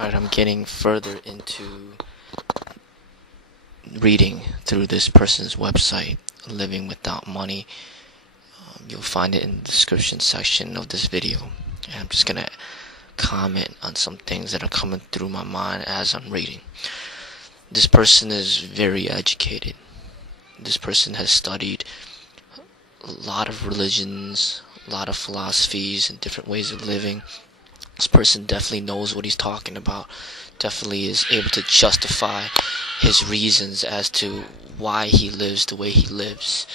Alright, I'm getting further into reading through this person's website, Living Without Money. You'll find it in the description section of this video. And I'm just going to comment on some things that are coming through my mind as I'm reading. This person is very educated. This person has studied a lot of religions, a lot of philosophies, and different ways of living. This person definitely knows what he's talking about, definitely is able to justify his reasons as to why he lives the way he lives.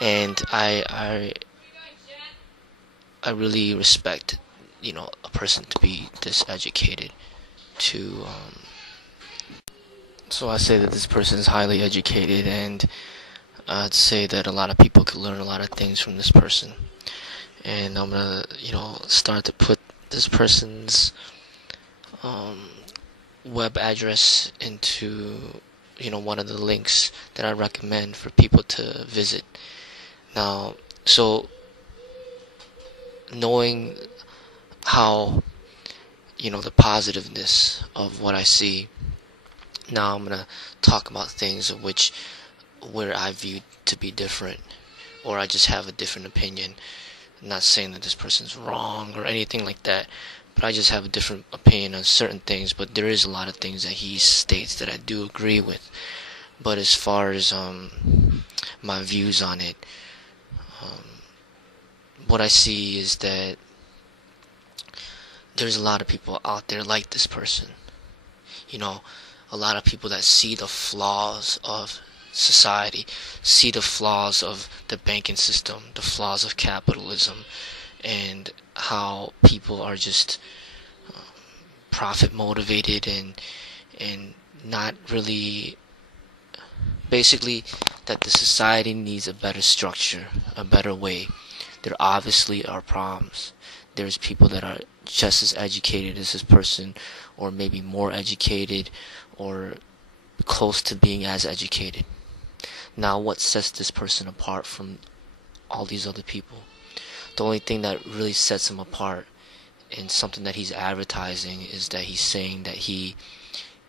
And I really respect, a person to be this educated. So I say that this person is highly educated, and I'd say that a lot of people could learn a lot of things from this person. And I'm gonna, start to put this person's web address into one of the links that I recommend for people to visit. Now, so knowing how the positiveness of what I see, now I'm gonna talk about things of where I view to be different, or I just have a different opinion. I'm not saying that this person's wrong or anything like that, but I just have a different opinion on certain things. But there is a lot of things that he states that I do agree with. But as far as my views on it, what I see is that there's a lot of people out there like this person. A lot of people that see the flaws of society, see the flaws of the banking system, the flaws of capitalism, and how people are just profit motivated and not really, basically that the society needs a better structure, a better way. There obviously are problems. There's people that are just as educated as this person, or maybe more educated, or close to being as educated. Now, what sets this person apart from all these other people? The only thing that really sets him apart, and something that he's advertising, is that he's saying that he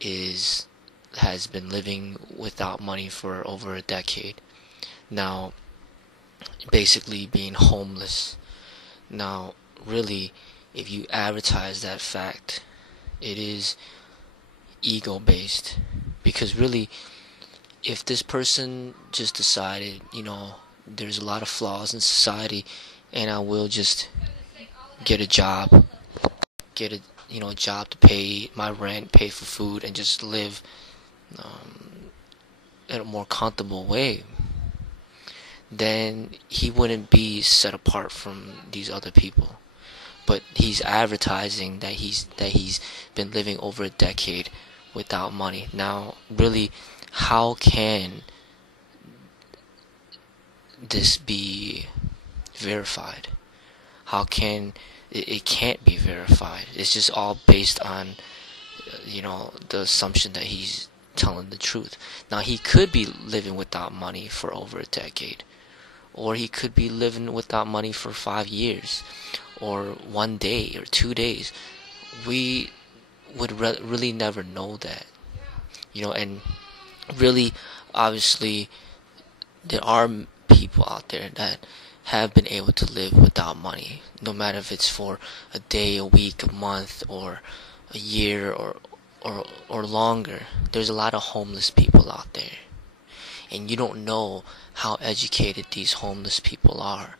has been living without money for over a decade. Now, basically being homeless. Now, really, if you advertise that fact, it is ego-based. Because really, if this person just decided, there's a lot of flaws in society, and I will just get a job, a job to pay my rent, pay for food, and just live in a more comfortable way, then he wouldn't be set apart from these other people. But he's advertising that he's been living over a decade without money. Now, really, how can this be verified? How can it can't be verified? It's just all based on the assumption that he's telling the truth. Now, he could be living without money for over a decade, or he could be living without money for 5 years, or 1 day, or 2 days. We would really never know that, and really, obviously, there are people out there that have been able to live without money, no matter if it's for a day, a week, a month, or a year, or longer. There's a lot of homeless people out there, and you don't know how educated these homeless people are.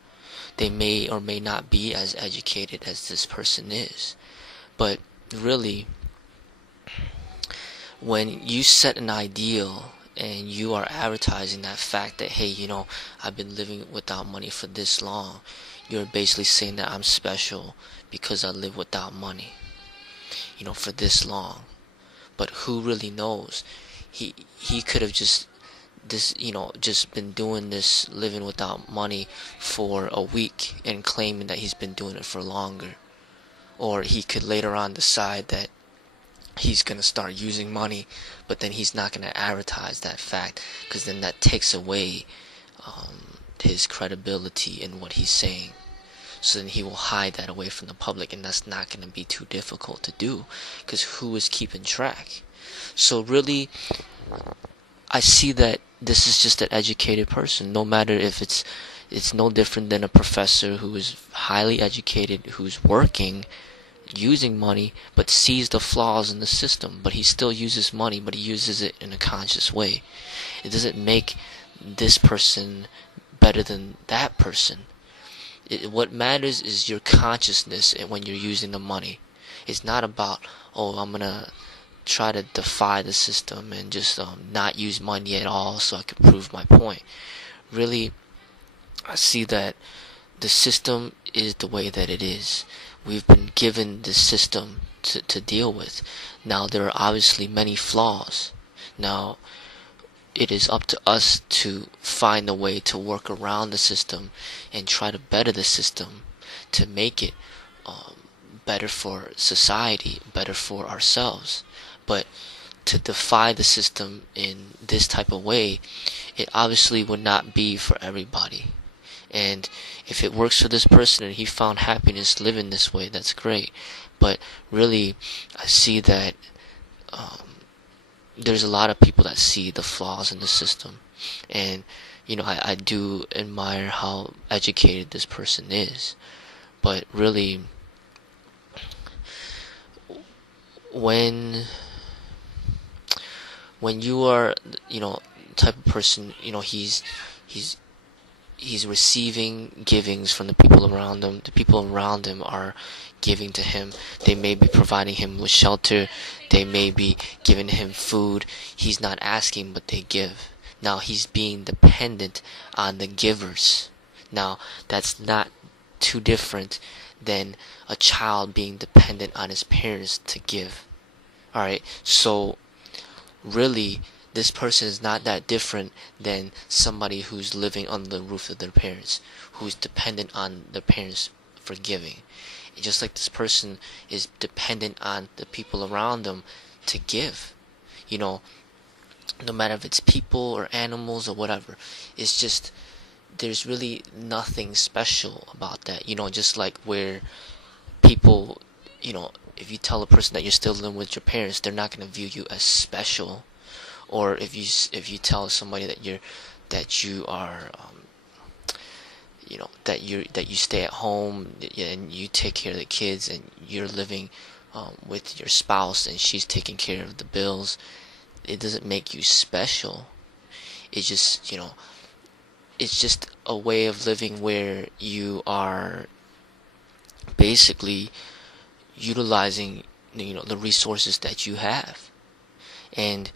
They may or may not be as educated as this person is. But really, when you set an ideal and you are advertising that fact that, hey, I've been living without money for this long, you're basically saying that I'm special because I live without money, for this long. But who really knows? He could have just been doing this, living without money for a week, and claiming that he's been doing it for longer. Or he could later on decide that he's going to start using money, but then he's not going to advertise that fact, because then that takes away his credibility in what he's saying. So then he will hide that away from the public, and that's not going to be too difficult to do, because who is keeping track? So really, I see that this is just an educated person, no matter if it's no different than a professor who is highly educated, who's working, using money, but sees the flaws in the system, but he still uses money, but he uses it in a conscious way. It doesn't make this person better than that person. What matters is your consciousness when you're using the money. It's not about, oh, I'm gonna try to defy the system and just not use money at all so I can prove my point. Really, I see that the system is the way that it is. We've been given this system to deal with. Now, there are obviously many flaws. Now, it is up to us to find a way to work around the system and try to better the system to make it better for society, better for ourselves. But to defy the system in this type of way, it obviously would not be for everybody. And if it works for this person and he found happiness living this way, that's great. But really, I see that there's a lot of people that see the flaws in the system. And, I do admire how educated this person is. But really, when you are, type of person, he's receiving givings from the people around him. The people around him are giving to him. They may be providing him with shelter. They may be giving him food. He's not asking, but they give. Now, he's being dependent on the givers. Now, that's not too different than a child being dependent on his parents to give. Alright, so really, this person is not that different than somebody who's living under the roof of their parents, who's dependent on their parents for giving. And just like this person is dependent on the people around them to give. No matter if it's people or animals or whatever. It's just, there's really nothing special about that. Just like where people, if you tell a person that you're still living with your parents, they're not going to view you as special. Or if you tell somebody that you stay at home and you take care of the kids and you're living with your spouse and she's taking care of the bills, it doesn't make you special. It's just it's just a way of living where you are basically utilizing the resources that you have. And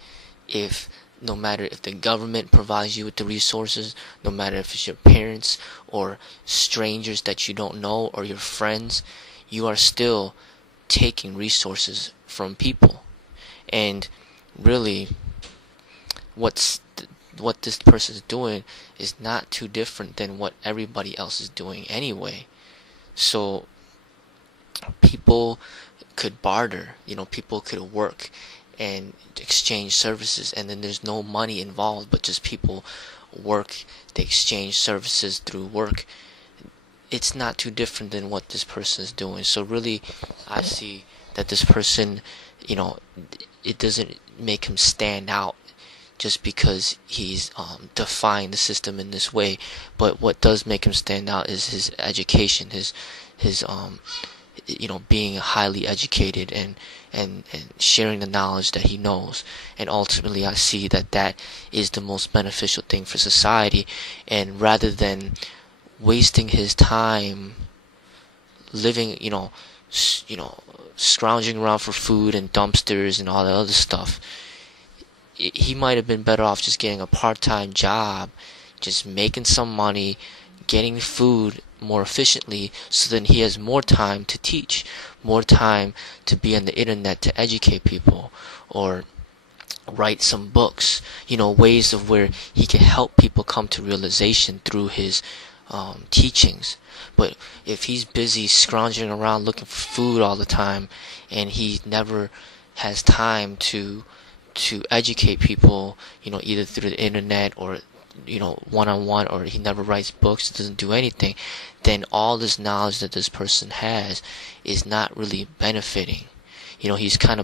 no matter if the government provides you with the resources, no matter if it's your parents or strangers that you don't know or your friends, you are still taking resources from people. And really, what this person is doing is not too different than what everybody else is doing anyway. So people could barter, people could work and exchange services, and then there's no money involved, but just people work, they exchange services through work. It's not too different than what this person is doing. So really, I see that this person, it doesn't make him stand out just because he's defying the system in this way. But what does make him stand out is his education, his being highly educated and sharing the knowledge that he knows. And ultimately, I see that is the most beneficial thing for society. And rather than wasting his time living, scrounging around for food and dumpsters and all that other stuff, he might have been better off just getting a part-time job, just making some money, getting food more efficiently, so then he has more time to teach, more time to be on the internet to educate people, or write some books, ways of where he can help people come to realization through his teachings. But if he's busy scrounging around looking for food all the time, and he never has time to educate people, either through the internet or one-on-one, or he never writes books, doesn't do anything, then all this knowledge that this person has is not really benefiting. He's kind of